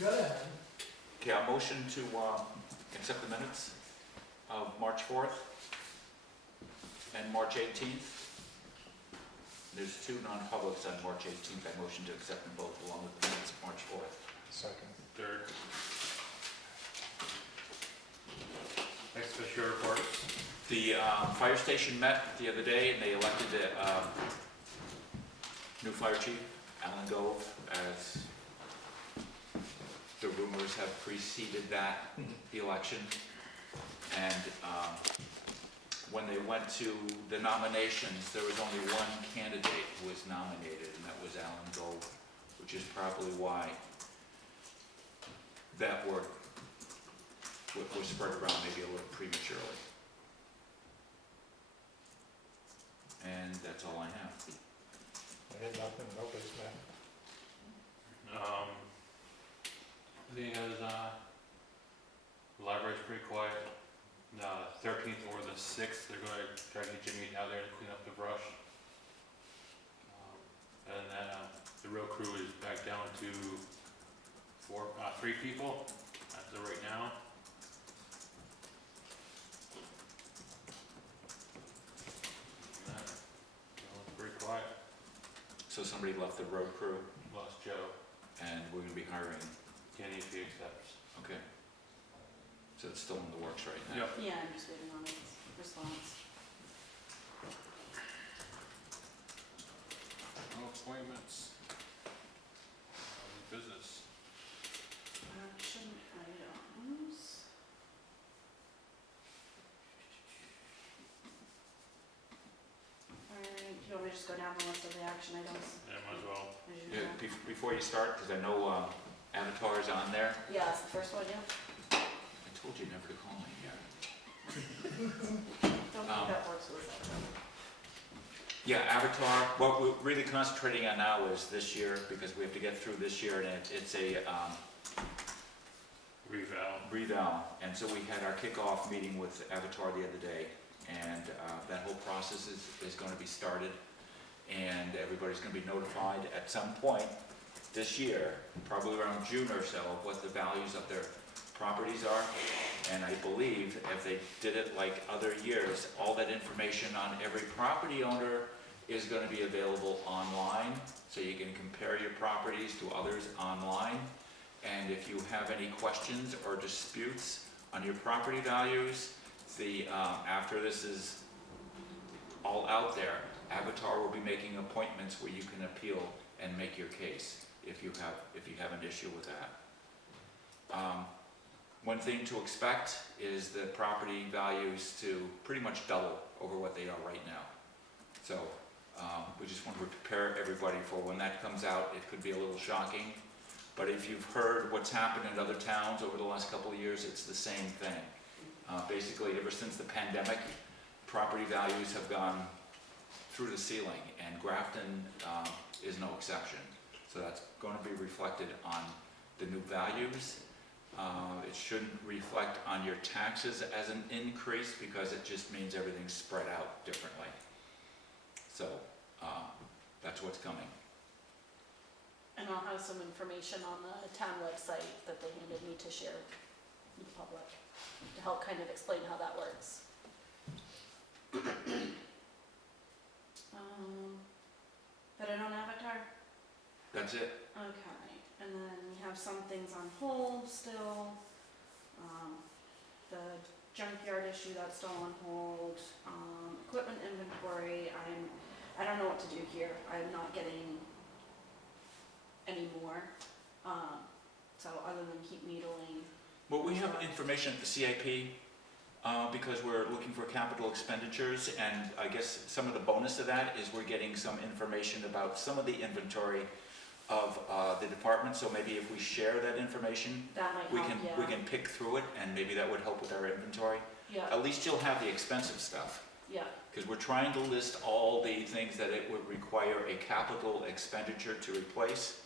Go ahead. Okay, I'll motion to accept the minutes of March 4th and March 18th. There's two non-publics on March 18th. I motion to accept them both along with the minutes of March 4th. Second. Third. Next, Fisher reports. The fire station met the other day and they elected a new fire chief, Alan Gove, as the rumors have preceded that election. And when they went to the nominations, there was only one candidate who was nominated, and that was Alan Gove, which is probably why that word was spread around maybe a little prematurely. And that's all I have. I had nothing, nobody's met. The library's pretty quiet. The 13th or the 6th, they're going to try to get Jimmy out there to clean up the brush. And then the road crew is back down to 3 people as of right now. Pretty quiet. So somebody left the road crew, Lost Joe. and we're gonna be hiring, Kenny if he accepts. okay. So it's still in the works right now? Yep. Yeah, I'm just waiting on his response. No appointments. Business. Action items. Alright, do you want me to just go down the list of the action items? Yeah, might as well. as Yeah, usual? before you start, because I know Avatar is on there, Yeah, that's the first one, yeah. I told you never to call me yet. Don't think that works with that. Yeah, Avatar, what we're really concentrating on now is this year, because we have to get through this year, and it's a reval. And so we had our kickoff meeting with Avatar the other day, and that whole process is going to be started, and everybody's going to be notified at some point this year, probably around June or so, of what the values of their properties are. And I believe if they did it like other years, all that information on every property owner is going to be available online, so you can compare your properties to others online. And if you have any questions or disputes on your property values, after this is all out there, Avatar will be making appointments where you can appeal and make your case if you have an issue with that. One thing to expect is the property values to pretty much double over what they are right now. So we just want to prepare everybody for when that comes out. It could be a little shocking, but if you've heard what's happened in other towns over the last couple of years, it's the same thing. Basically, ever since the pandemic, property values have gone through the ceiling, and Grafton is no exception. So that's going to be reflected on the new values. It shouldn't reflect on your taxes as an increase, because it just means everything's spread out differently. So that's what's coming. And I'll have some information on the town website that they handed me to share with the public, to help kind of explain how that works. But I don't Avatar? That's it. Okay, and then we have some things on hold still. The junkyard issue, that's still on hold. Equipment inventory, I don't know what to do here. I'm not getting any more. So other than keep needling. Well, we have information at the CIP because we're looking for capital expenditures, and I guess some of the bonus of that is we're getting some information about some of the inventory of the department. So maybe if we share that information, That might we help, can yeah. we can pick through it, and maybe that would help with our inventory. Yeah, At least you'll have the expensive stuff, yeah, because we're trying to list all the things that it would require a capital expenditure to replace.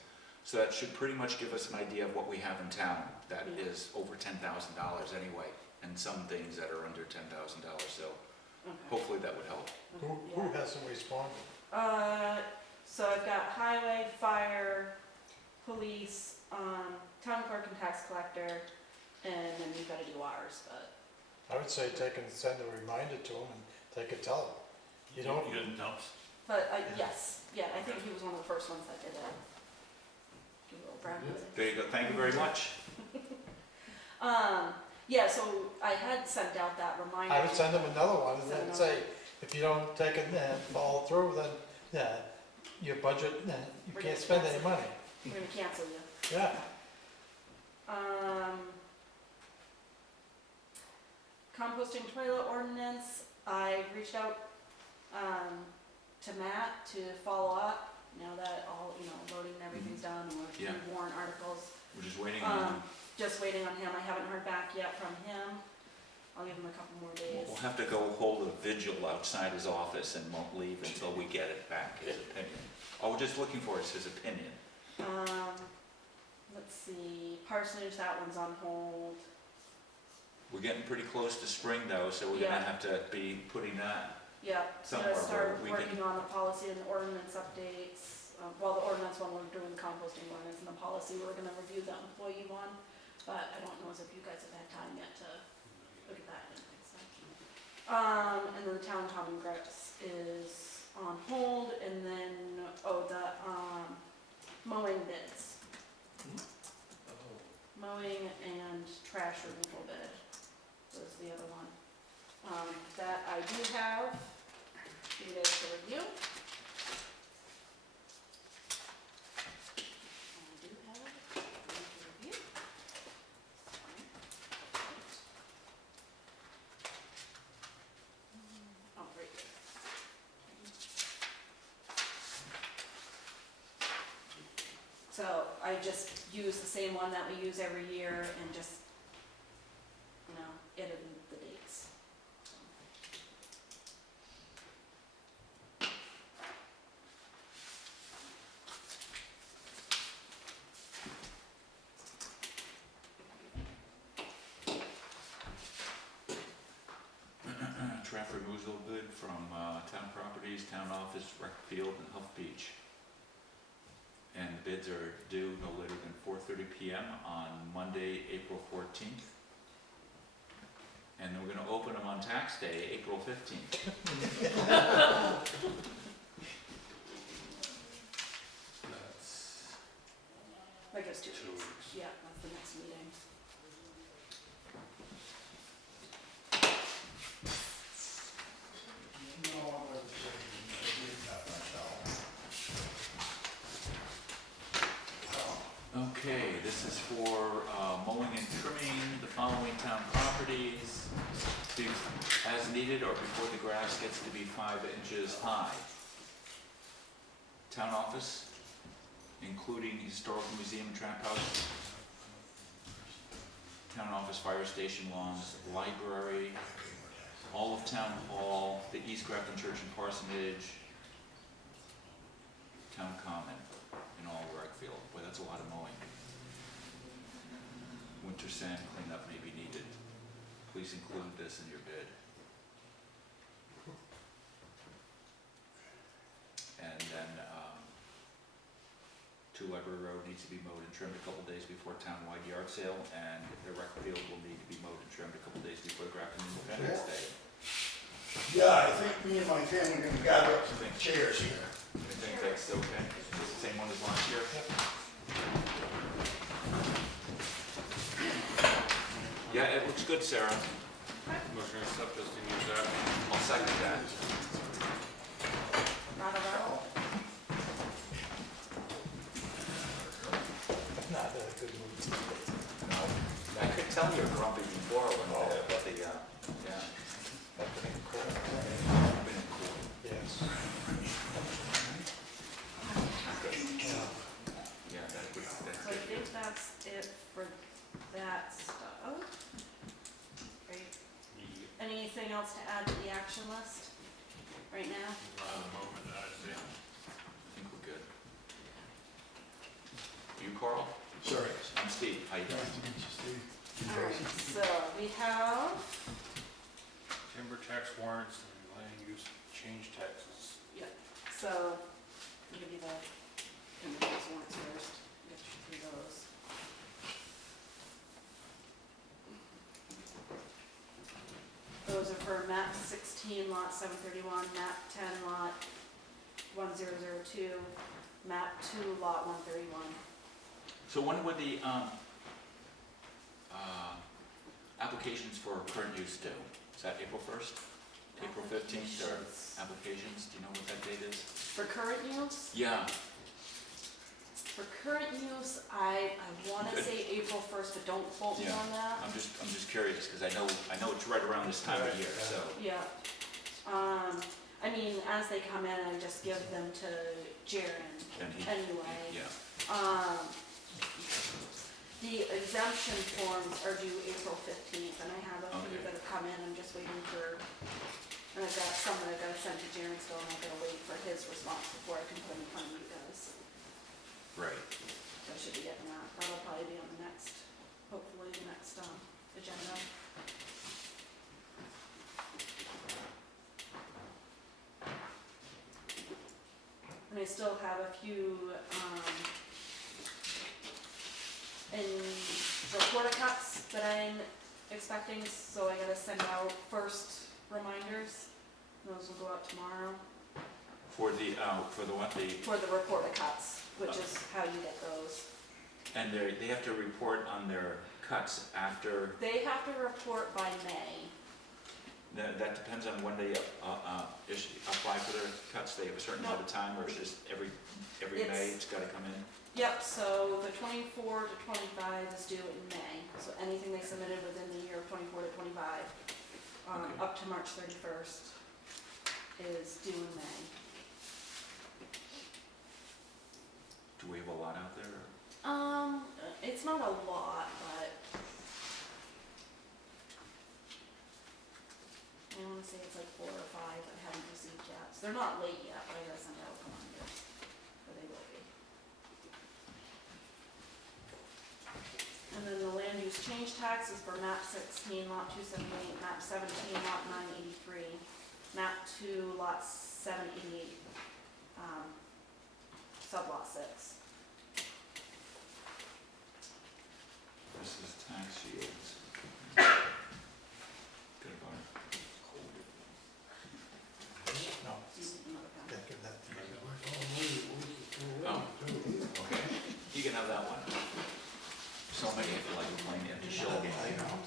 So that should pretty much give us an idea of what we have in town that is over $10,000 anyway, and some things that are under $10,000. So okay. hopefully that would help. Who hasn't responded? So I've got highway, fire, police, town clerk and tax collector, and then we've gotta do ours, but, I would say send a reminder to them and take a tell them. You don't, You didn't dumps? yes, yeah, I think he was one of the first ones that did it. Give a little brag with it. There you go, thank you very much. Yeah, so I had sent out that reminder. I would send them another one and then Send say, if you don't take it and follow through, then, yeah, your budget, you We're can't gonna spend cancel. any money. We're gonna cancel you. Yeah, Composting toilet ordinance, I reached out, to Matt to follow up, now that all, voting and everything's done, and we're Yeah. doing warrant articles. We're just waiting on, Just waiting on him, I haven't heard back yet from him, I'll give him a couple more days. we'll have to go hold a vigil outside his office and won't leave until we get it back, his opinion. All we're just looking for is his opinion. Let's see, parsonage, that one's on hold. We're getting pretty close to spring though, so we're Yeah. gonna have to be putting that, Yeah, Somewhere gonna start where we working can- on the policy and ordinance updates. Well, the ordinance one, we're doing the composting ordinance, and the policy, we're gonna review the employee one. But I don't know as if you guys have had time yet to look at that and everything, so. And then the town common grass is on hold, and then, the mowing bids. Mowing and trash removal bid was the other one. That I do have, for you guys to review. I do have it for you to review. Oh, right there. So I just use the same one that we use every year and just, edited the dates. traffic removal bid from, town properties, town office, rec field, and Huff Beach. And the bids are due no later than 4:30 PM on Monday, April 14th. And then we're gonna open them on tax day, April 15th. That's I guess 2 2 weeks. weeks. Yeah, that's the next meeting. Okay, this is for mowing and trimming the following town properties as needed or before the grass gets to be 5 inches high. Town office, including historical museum and trap house. Town office, fire station lawns, library, all of town hall, the East Grafton Church and Parsonage, town common, and all rec field. Boy, that's a lot of mowing. Winter sand cleanup may be needed. Please include this in your bid. And then, 2 Library Road needs to be mowed and trimmed a couple days before townwide yard sale, and the rec field will need to be mowed and trimmed a couple days before Grafton Independence Day. Yeah, I think me and my family are gonna gather up some chairs here. I think that's okay. It's the same one as last year. Yeah, it looks good, Sarah. Motion to accept just to use that. I'll second that. Rattle. not a good move. No, I could tell you're grumpy before when, about the, yeah. Opening court. Been cool. Yes. Good. Yeah. Yeah, that's good. That's So I good. think that's it for that stuff. Right, anything else to add to the action list right now? Not at the moment, I see. I think we're good. You, Carl? Sorry. I'm Steve. How you doing? Nice to meet you, Steve. Alright, so we have, Timber tax warrants and land use change taxes. so, I'll give you the, warrants first, get you through those. for map 16, lot 731, map 10, lot 1002, map 2, lot 131. So when would the applications for current use due? Is that April 1st? April 15th, or applications? Do you know what that date is? For current use? Yeah, For current use, I wanna Good. say April 1st, but don't quote me Yeah. on that. I'm just curious, because I know it's right around this time of year, so. Yeah. I mean, as they come in, I just give them to Jaren And he, anyway. yeah, The exemption forms are due April 15th, and I have a few Okay. that have come in, I'm just waiting for, and I've got some that I've got to send to Jaren still, and I've got to wait for his response before I can put them in front of you guys. right. So I should be getting that, that'll probably be on the next, hopefully the next, agenda. And I still have a few, in reporter cuts that I'm expecting, so I gotta send out first reminders. Those will go out tomorrow For the what, for the reporter cuts, which is how you get those. and they have to report on their cuts after, They have to report by May. that depends on when they apply for their cuts, they have a certain amount of time, or it's just every May It's- it's gotta come in? Yep, so the 24 to 25 is due in May, so anything they submitted within the year of 24 to 25, Okay. up to March 31st, is due in May. Do we have a lot out there? or- It's not a lot, but I wanna say it's like 4 or 5 that I haven't received yet, so they're not late yet, but I gotta send out reminders, but they will be. And then the land use change tax is for map 16, lot 278, map 17, lot 983, map 2, lot 788, sublot 6. This is tax shields. Good about it. No, Do you need another pen? yeah, give that to me. Oh, okay. You can have that one. So many, I feel like we're playing empty shell game. I know.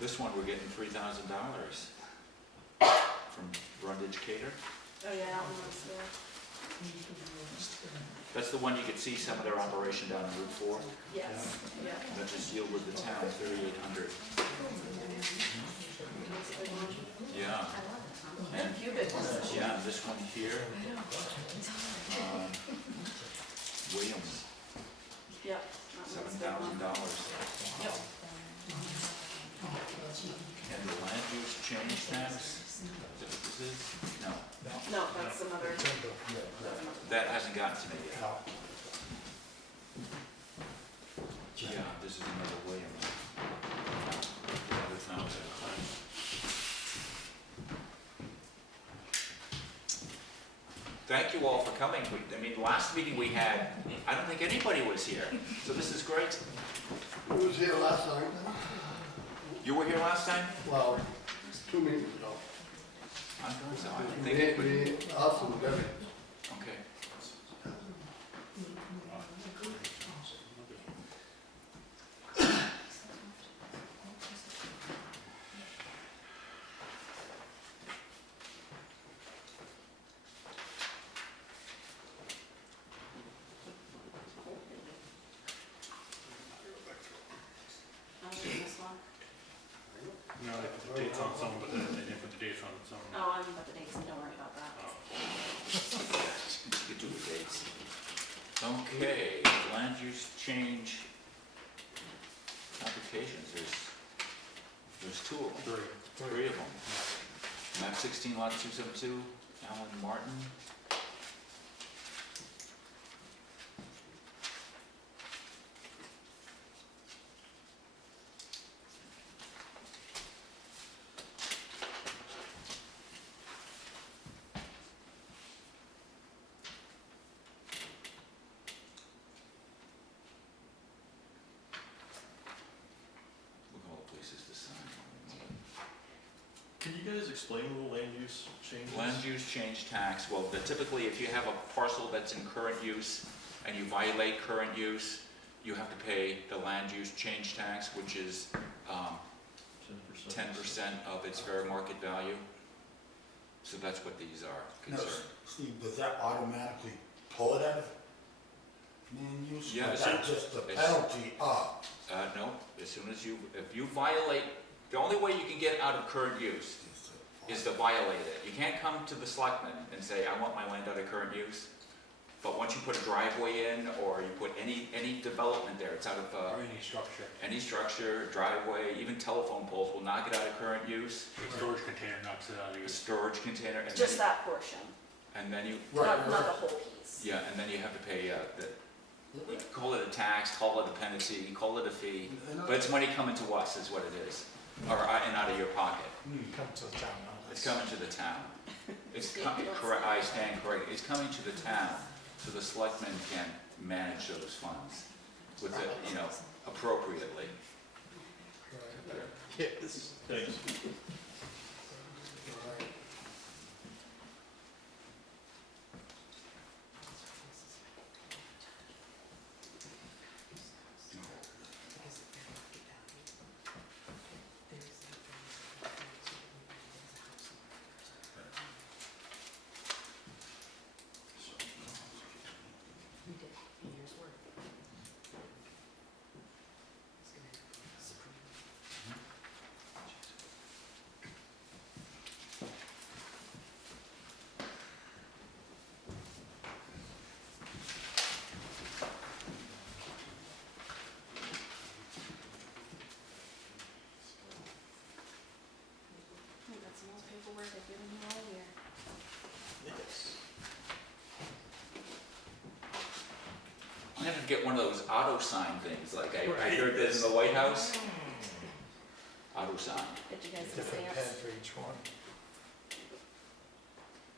This one, we're getting $3,000 from Brundage Cater. Oh, yeah, that one was there. That's the one you could see some of their operation down on Route 4. Yes, yeah. That just yielded the town 3,800. That's a big one. Yeah. And a few big ones this year. Yeah, this one here. Williams, Yep. that one's a big one. $7,000. Yep. And the land use change tax, is that what this is? No, No, that's another, that hasn't gotten to me yet. No. Yeah, this is another Williams. Another 1,000. Thank you all for coming. I mean, last meeting we had, I don't think anybody was here, so this is great. Who was here last night? You were here last time? Well, 2 meetings ago. I thought so. I didn't think it would. Me, us and Debbie. Okay. this one. No, they put the dates on some, but they didn't put the dates on some. Oh, I'm about the dates, don't worry about that. Oh. You could do the dates. Okay, land use change applications, there's 2 of them. 3 of them. Map 16, lot 272, Alan Martin. Look at all the places to sign. explain the land use changes? Land use change tax, well, typically, if you have a parcel that's in current use and you violate current use, you have to pay the land use change tax, which is 10% of its fair market value. So that's what these are Now, concerned. Steve, does that automatically pull it out of land use? Yeah, Or is that just the it's- penalty of? No, as soon as if you violate, the only way you can get out of current use is to violate it. You can't come to the selectmen and say, I want my land out of current use. But once you put a driveway in, or you put any development there, it's out of, Or any structure, driveway, even telephone poles will not get out of current use. a storage container knocks it out of A use. storage container, and Just then, that portion, and then you, not the whole piece. yeah, and then you have to pay, you can call it a tax, call it a penalty, call it a fee, but it's money coming to us is what it is, or, and out of your pocket. Come to the town, not It's us. coming to the town. It's coming, correct, I stand corrected, it's coming to the town, so the selectmen can manage those funds with it, appropriately. Yes. Thanks. I think that's the most paperwork I've given you all year. Yes. I'm gonna get one of those auto sign things, like I Right. heard this in the White House. Auto sign. Get you guys some Different pen stamps. for each one.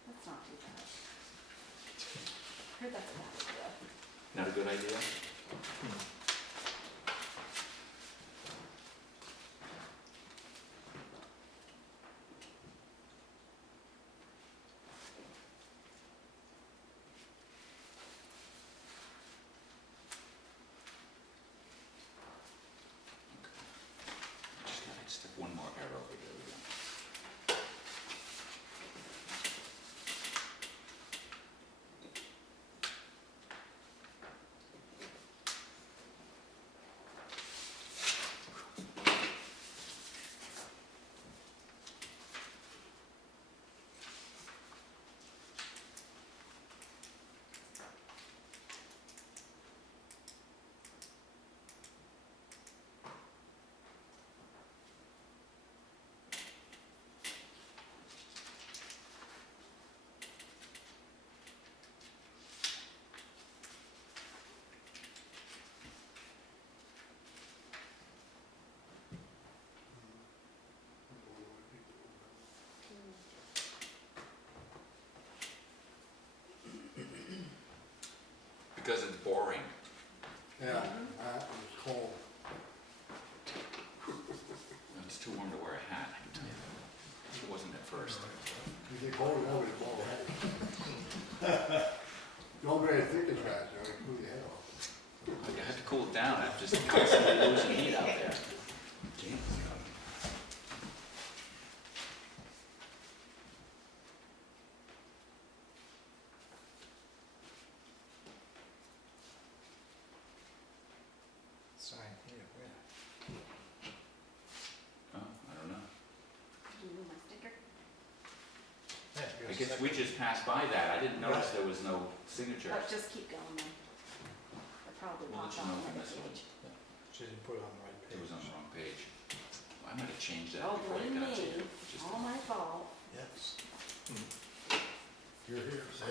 That's not too bad. Heard that's a bad idea. Not a good idea? Just have one more arrow. There we go. Because it's boring. Yeah, that was cold. It's too warm to wear a hat, I can tell you. It wasn't at first. You get cold, nobody won't have it. Don't really think it's bad, so you cool your head off. You have to cool it down, I'm just constantly losing heat out there. Sign here, where? Oh, I don't know. Did you move my sticker? Yeah, I here's guess the we second. just passed by that, I didn't notice there was no signature. Oh, just keep going then. I probably We'll let popped you know on if the I miss one. page. She didn't put it on the right page. It was on the wrong page. I might have changed that Oh, before I blame got to me. you. Just- All my fault. Yes. You're here, say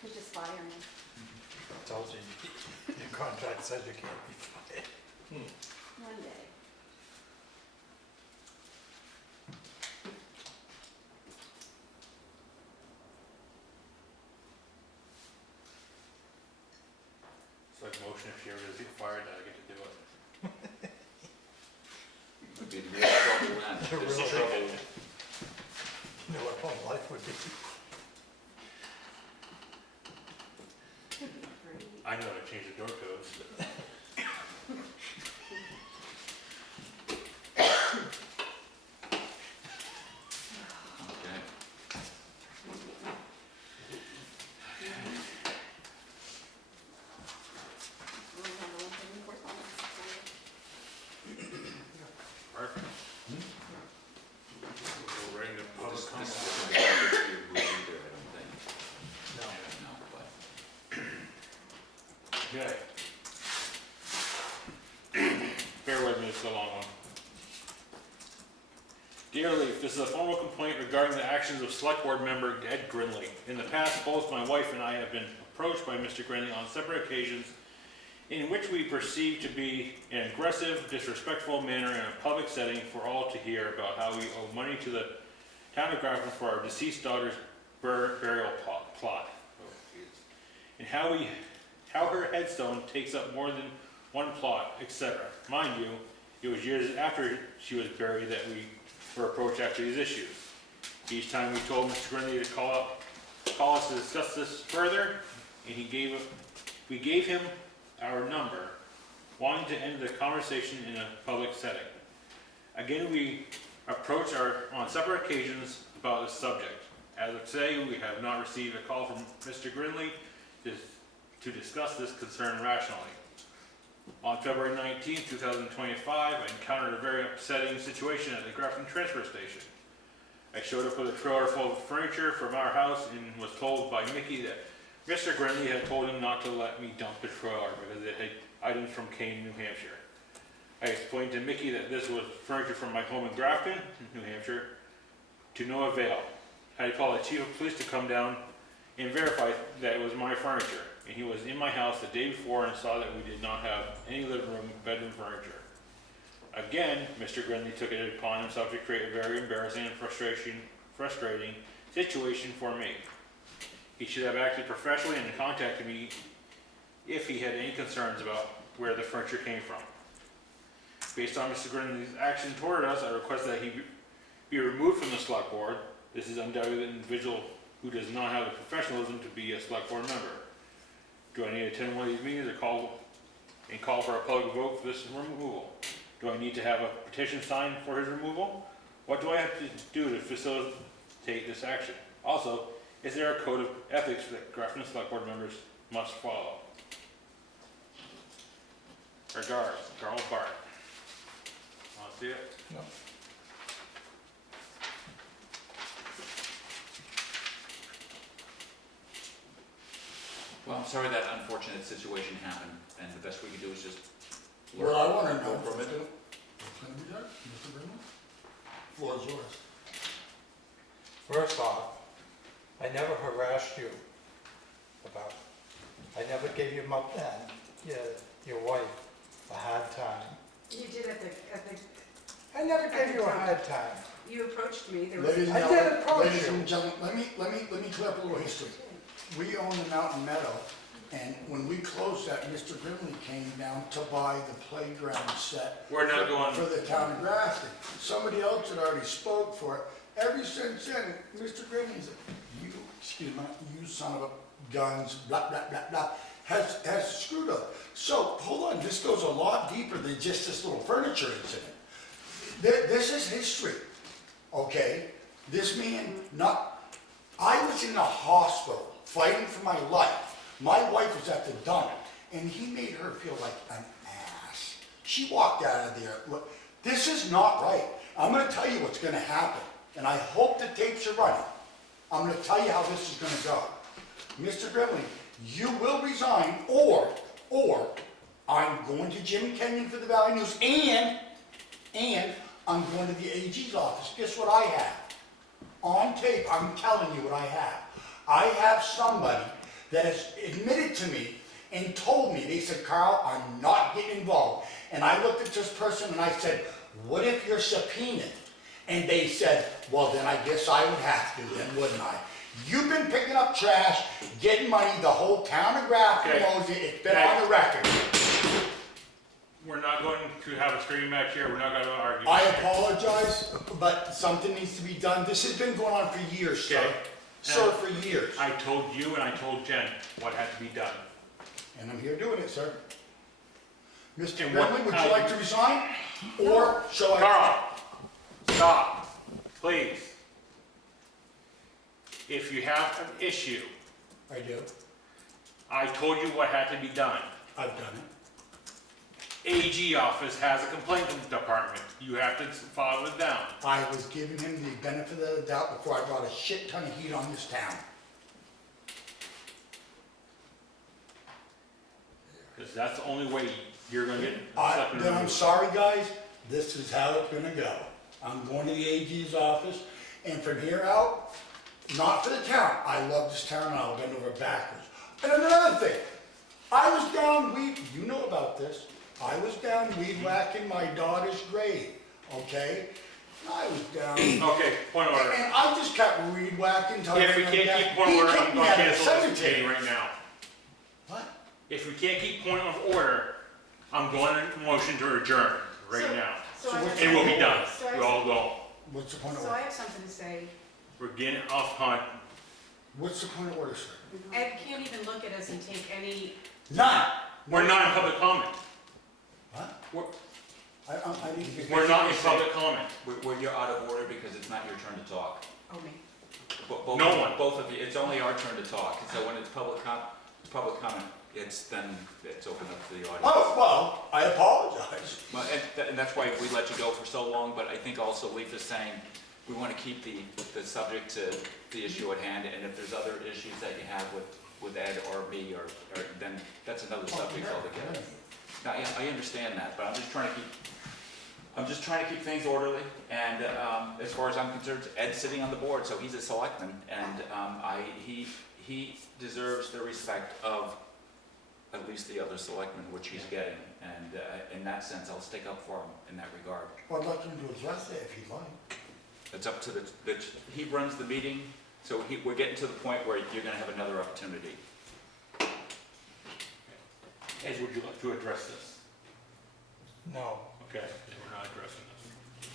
Could just fire me. Told you, your contract says you can't be fired. One day. It's like motion, if she ever does get fired, I get to do it. Would be in real trouble done. They're This really- trouble, You know what home life would be. I know how to change the door codes. okay. We don't have one thing in correspondence, so- Perfect. We're ready to public This comment. isn't a budget year either, I don't think. No. No, but. Okay. Bear with me, it's a long one. Dear Leaf, this is a formal complaint regarding the actions of Select Board member Ed Grinley. In the past, both my wife and I have been approached by Mr. Grinley on separate occasions in which we perceive to be an aggressive, disrespectful manner in a public setting for all to hear about how we owe money to the town of Grafton for our deceased daughter's burial plot. Oh, Jesus. And how her headstone takes up more than one plot, etc. Mind you, it was years after she was buried that we were approached after these issues. Each time we told Mr. Grinley to call us to discuss this further, and we gave him our number, wanting to end the conversation in a public setting. Again, we approached on separate occasions about this subject. As of today, we have not received a call from Mr. Grinley to discuss this concern rationally. On February 19, 2025, I encountered a very upsetting situation at the Grafton transfer station. I showed up with a trailer full of furniture from our house and was told by Mickey that Mr. Grinley had told him not to let me dump the trailer because it had items from Keene, New Hampshire. I explained to Mickey that this was furniture from my home in Grafton, New Hampshire, to no avail. I called the chief of police to come down and verify that it was my furniture. And he was in my house the day before and saw that we did not have any living room, bedroom furniture. Again, Mr. Grinley took it upon himself to create a very embarrassing and frustrating situation for me. He should have acted professionally and contacted me if he had any concerns about where the furniture came from. Based on Mr. Grinley's action toward us, I request that he be removed from the select board. This is undoubtedly an individual who does not have the professionalism to be a select board member. Do I need to attend one of these meetings or call for a public vote for this removal? Do I need to have a petition signed for his removal? What do I have to do to facilitate this action? Also, is there a code of ethics that Grafton Select Board members must follow? Regards, Carl Bart. Want to see it? No. Well, I'm sorry that unfortunate situation happened, and the best we can do is just What I wanna know Go from it. what's gonna be done, Mr. Brennan? Floor is yours. First off, I never harassed you about it. I never gave your your wife a hard time. You did at the, I never gave you a hard time. you approached me, there was. Ladies and I did gentlemen, approach ladies you. and gentlemen, let me clear up a little history. We own the Mountain Meadow, and when we closed that, Mr. Grimley came down to buy the playground set. We're not going. For the town of Grafton. Somebody else had already spoke for it. Ever since then, Mr. Grimley's, you son of a guns, blah, blah, blah, blah, has screwed up. So, hold on, this goes a lot deeper than just this little furniture incident. This is history, okay? This man, I was in the hospital fighting for my life. My wife was at the dump, and he made her feel like an ass. She walked out of there. Look, this is not right. I'm gonna tell you what's gonna happen, and I hope the tapes are running. I'm gonna tell you how this is gonna go. Mr. Grimley, you will resign, or I'm going to Jim Kenyon for the Valley News, and I'm going to the AG's office. Guess what I have? On tape, I'm telling you what I have. I have somebody that has admitted to me and told me, they said, Carl, I'm not getting involved. And I looked at this person and I said, what if you're subpoenaed? And they said, well, then I guess I would have to then, wouldn't I? You've been picking up trash, getting money, the whole town of Grafton Okay. knows it, it's been Okay. on the record. We're not going to have a screaming match here, we're not gonna argue. I apologize, but something needs to be done. This has been going on for years, sir. Okay. Sir, for years. I told you and I told Jen what had to be done. And I'm here doing it, sir. Mr. And what- Brennan, would you like to resign? Or shall I? Carl, stop, please. If you have an issue, I do. I told you what had to be done. I've done it. AG office has a complaint department. You have to file it down. I was giving him the benefit of the doubt before I brought a shit ton of heat on this town. Because that's the only way you're gonna get. Then I'm sorry, guys, this is how it's gonna go. I'm going to the AG's office, and from here out, not for the town, I love this town, and I'll bend over backwards. And another thing, I was down you know about this, I was down weed whacking my daughter's grave, okay? I was down, Okay, point of order. and I just kept weed whacking till If we everything can't got- keep point of He order, kicked I'm me gonna out of the cancel this cemetery. meeting right now. What? If we can't keep point of order, I'm going to motion to adjourn right So- now. So I have And we'll be done. So I We'll all go. What's the point of So I order? have something to say. We're getting off on, What's the point of order, sir? Ed can't even look at us and take any, None. we're not in public comment. What? We're, I didn't. we're not in public comment. Where you're out of order because it's not your turn to talk. oh me. No one. Both of you, it's only our turn to talk, so when it's public comment, it's open up to the audience. Oh, well, I apologize. Well, and that's why we let you go for so long, but I think also Leif is saying, we want to keep the subject to the issue at hand, and if there's other issues that you have with Ed or me, or then that's another subject altogether. Now, I understand that, but I'm just trying to keep things orderly, and as far as I'm concerned, Ed's sitting on the board, so he's a selectman, and he deserves the respect of at least the other selectmen, which he's getting, and in that sense, I'll stick up for him in that regard. Well, I'd like him to address it if he'd like. It's up to he runs the meeting, so we're getting to the point where you're gonna have another opportunity. Ed, would you like to address this? No. Okay, then we're not addressing this.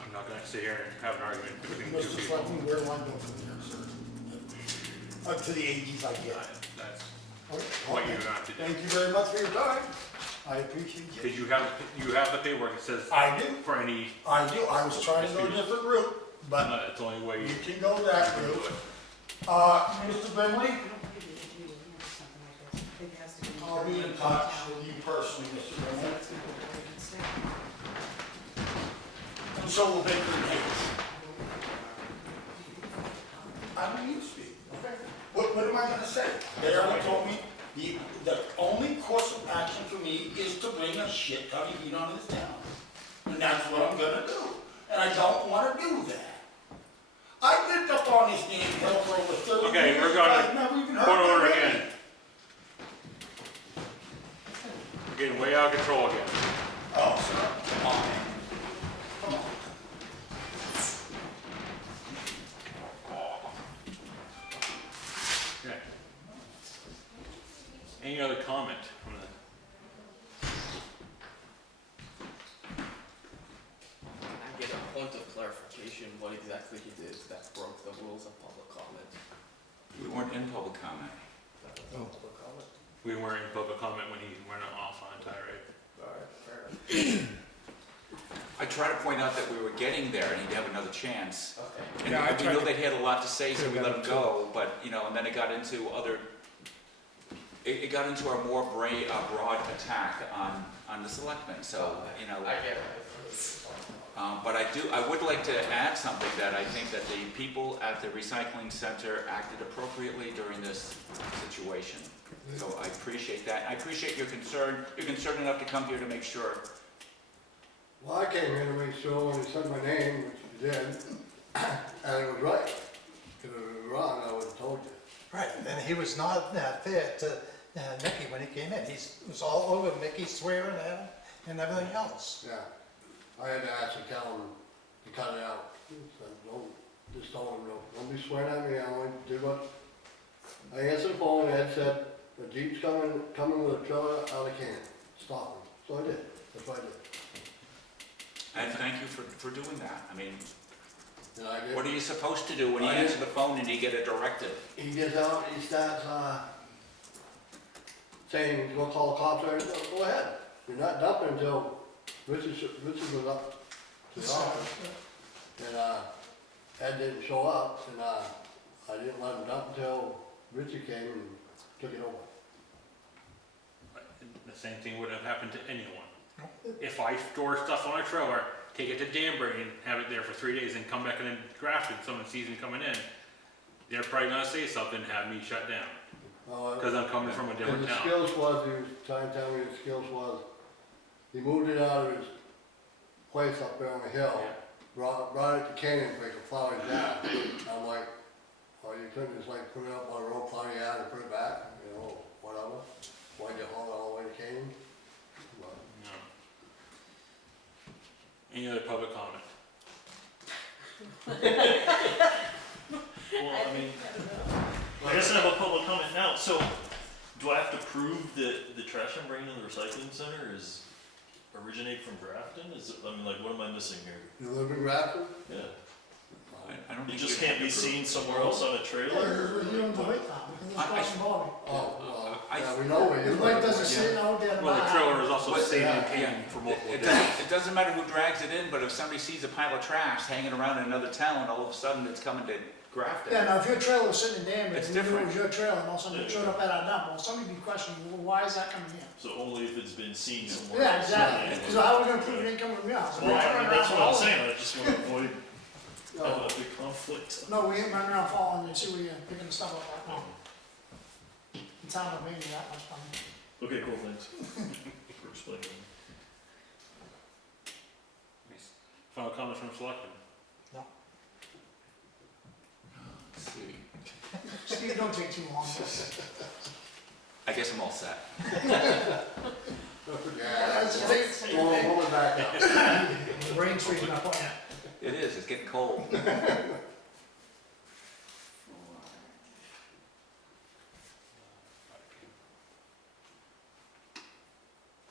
I'm not gonna sit here and have an argument between two Mr. people. Selectman, where do I go from here, sir? Up to the AGs, I get. That's Okay. what you have to do. Thank you very much for your time. I appreciate it. Because you have the paperwork that says I do, for any, I do. I was trying to go a different route, but it's the only way you you can go that can do route. it. Mr. Brimley, I'll be in touch with you personally, Mr. Brimley. And so will Baker and Hayes. I don't need to speak, okay? What am I gonna say? They already told me, the only course of action for me is to bring a shit ton of heat on this town. And that's what I'm gonna do. And I don't wanna do that. I lived up on this damn hill for over 30 years. Okay, we're gonna I've never even heard point of order of it. again. We're getting way out of control again. Oh, sir, come on, man. Come on. Okay. Any other comment from the? I get a point of clarification, what exactly he did that broke the rules of public comment. We weren't in public comment. Public comment? We weren't in public comment when he went off on a tirade. Alright, fair enough. I tried to point out that we were getting there and he'd have another chance. Okay. And Yeah, I we tried knew to- that he had a lot to say, so we let him go, but, and then it got into other, it got into a more broad attack on the selectmen, so, I get it. But I would like to add something, that I think that the people at the recycling center acted appropriately during this situation. So I appreciate that. I appreciate your concern. You're concerned enough to come here to make sure. Well, I came here to make sure when he said my name, which he did, and it was right. If it was wrong, I would have told you. Right, and he was not that fair to Mickey when he came in. He was all over Mickey swearing at him and everything else. Yeah. I had to actually tell him to cut it out. Said, just told him, don't be swearing at me, I only did what. I answered the phone, Ed said, the Jeep's coming with a trailer out of Canton. stop him. So I did, that's what I did. And thank you for doing that. I mean, And I did. what are you supposed to do when you I answer did. the phone and you get a directive? He gets out, he starts, saying, go call the cops, I said, go ahead. You're not dumping until Richard was up to the office. And, Ed didn't show up, and, I didn't let him dump until Richard came and took it over. The same thing would have happened to anyone. If I store stuff on a trailer, take it to Danbury and have it there for 3 days and come back in Grafton, someone sees me coming in, they're probably gonna say something, have me shut down, because I'm coming from a And different the town. skills was, he was trying to tell me the skills was, he moved it out of his place up there on the hill, brought it to Canaan so he could plow it down. I'm like, well, you couldn't just like put it up on the road, plow it out and put it back, you know, whatever. Why'd you haul it all the way to Canaan? But No. Any other public comment? Well, I mean, I guess I have a public comment now. So, do I have to prove that the trash I'm bringing to the recycling center is originate from Grafton? Is it, I mean, like, what am I missing here? You live in Grafton? Yeah. I don't It think just you can't have be to prove seen it. somewhere else on a trailer? You don't do it now, because it's crossing border. Oh, well, I- yeah, we know where you The live. light doesn't sit out there. Well, the trailer is also But- saved in yeah, Canaan for multiple It days. doesn't matter who drags it in, but if somebody sees a pile of trash hanging around in another town, all of a sudden it's coming to Grafton. Yeah, now if your trailer was sitting in Danbury, It's and you knew it different. was your trailer, and all of a sudden it showed up at our dump, well, somebody'd be questioning, well, why is that coming here? So only if it's been seen somewhere Yeah, else. exactly, so how are we gonna prove it didn't come from your house? Well, I mean, that's what I'm Following- saying. I just want to avoid No, having a big conflict. No, we ain't running around following you, see where you're picking the stuff up like, no. The town of Maine, that much fun. Okay, cool, thanks for explaining. Final comments from Selectmen? Let's see. Steve, don't take too long. I guess I'm all set. yeah, pull it back up. The rain's freezing up on you. It is, it's getting cold.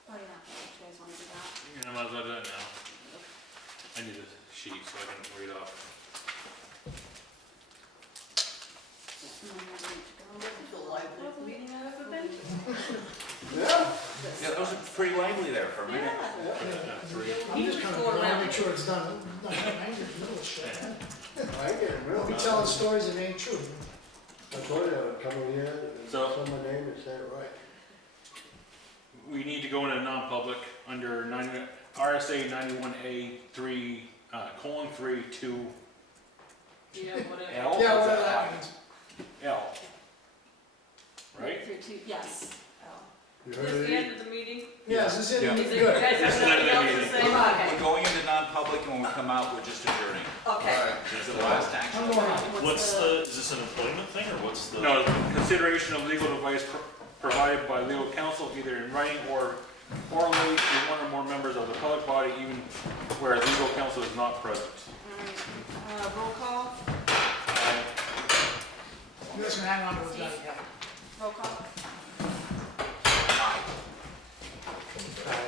Oh, yeah, you guys wanna do that? I might as well do that now. I need a sheet so I can read off. And then we're ready to go. Meeting out of event? Yeah. Yeah, those are pretty lively there for a minute. I'm just kind of going to make sure it's done. I'm angry in the middle of shit. I ain't getting real. We telling stories that ain't true. I told you I would come in here and So- say my name and say it right. We need to go into non-public under RSA 91A 3:3 2 Yeah, whatever. L. Yeah, Is whatever that that means. L. Right? 3-2, yes. Oh. You Is this heard the it? end of the meeting? Yes, it's in, Yeah. Is it, you good. guys This have is nothing not else the to meeting. say? Come on. We're Okay. going into non-public and when we come out, we're just adjourning. Okay. This is the last action. I'm going. What's the, is this an employment thing or what's the? No, consideration of legal advice provided by legal counsel, either in writing or orally to one or more members of the public body, even where legal counsel is not present. Alright, roll call, You guys can hang on to it. Yeah. roll call. Aye.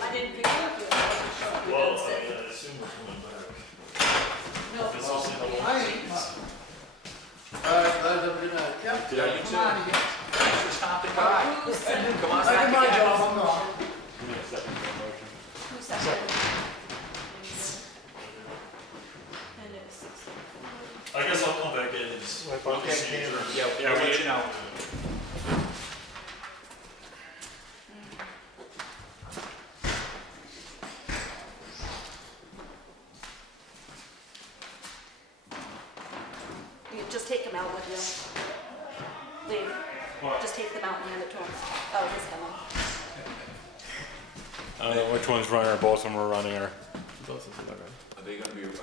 I didn't pick it up yet. I wasn't sure if you Well, had said- I assume we're coming back. No, It's also the I one ain't, seats. All right, guys, have a good night. Yep, Yeah, you come too. on, you get. Thanks for stopping by. who seconded? Come on I back did my again. job, I'm gone. Give me a second for a motion. Who seconded? And it was 6:34. I guess I'll come back in and Okay. Yeah, Yeah, we'll we- let you know. You just take them out with you. Leave, What? just take them out and hand it to him. Oh, he's coming. I don't know which one's running or both of them are running or. Are they gonna be having a